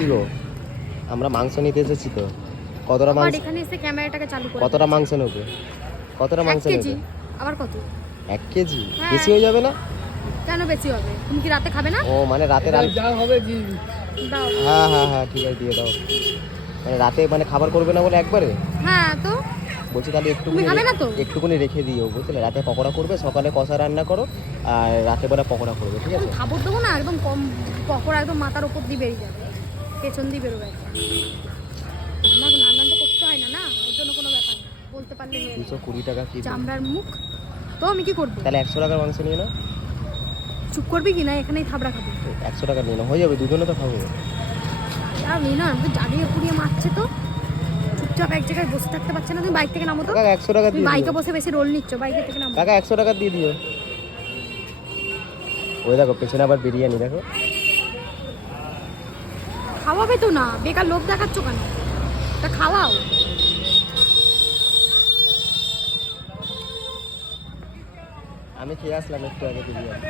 কি গো, আমরা মাংস নিতে এসেছি তো। কতটা মাংস? এখানে এসে ক্যামেরাটাকে চালু করে কতটা মাংস নেবে? কতটা মাংস 1 নেবে? কেজি। আবার কত? 1 কেজি? হ্যাঁ। বেশি হয়ে যাবে না? কেন বেশি হবে? তুমি কি রাতে খাবে না? ও মানে রাতে যা হবে জি। দাও। হ্যাঁ হ্যাঁ হ্যাঁ, ঠিক আছে দিয়ে দাও। মানে রাতে মানে খাবার করবে না বলে একবারে? হ্যাঁ তো বলছি তাহলে তুমি খাবে না তো? একটুকুনি রেখে দিও, বুঝলে? রাতে পকোড়া করবে, সকালে কষা রান্না করো, আর রাতে বেলা পকোড়া করবে, ঠিক আছে? খাবার দেবো না, একদম কম পকোড়া একদম মাথার উপর দিয়ে বেরিয়ে যাবে, পেছন দিয়ে বেরোবে একদম। আমার রান্না তো করতে হয় না, না ওর জন্য কোনো ব্যাপার না, বলতে পারলে হয়ে যাবে। 220 টাকা কি? চামড়ার মুখ। তো আমি কি করবো? তাহলে 100 টাকার মাংস নিয়ে নাও। চুপ করবি কি না? এখানেই থাবড়া খাবি। 100 টাকা নিয়ে নাও, হয়ে যাবে, দুজনে তো খাবো। আর না, আমি তো জ্বালিয়ে পুড়িয়ে মারছে তো। চুপচাপ এক জায়গায় বসে থাকতে পারছে না। তুমি বাইক থেকে নামো তো। কাকা 100 টাকা তুমি দিয়ে বাইকে দিও। বসে বেশি রোল নিচ্ছ, বাইকে থেকে নামো। কাকা 100 টাকা দিয়ে দিও। ওই দেখো পেছনে আবার বিরিয়ানি, দেখো। খাওয়াবে তো না, বেকার লোভ দেখাচ্ছ কেন? তা খাওয়াও। আমি খেয়ে আসলাম একটু আগে বিরিয়ানি।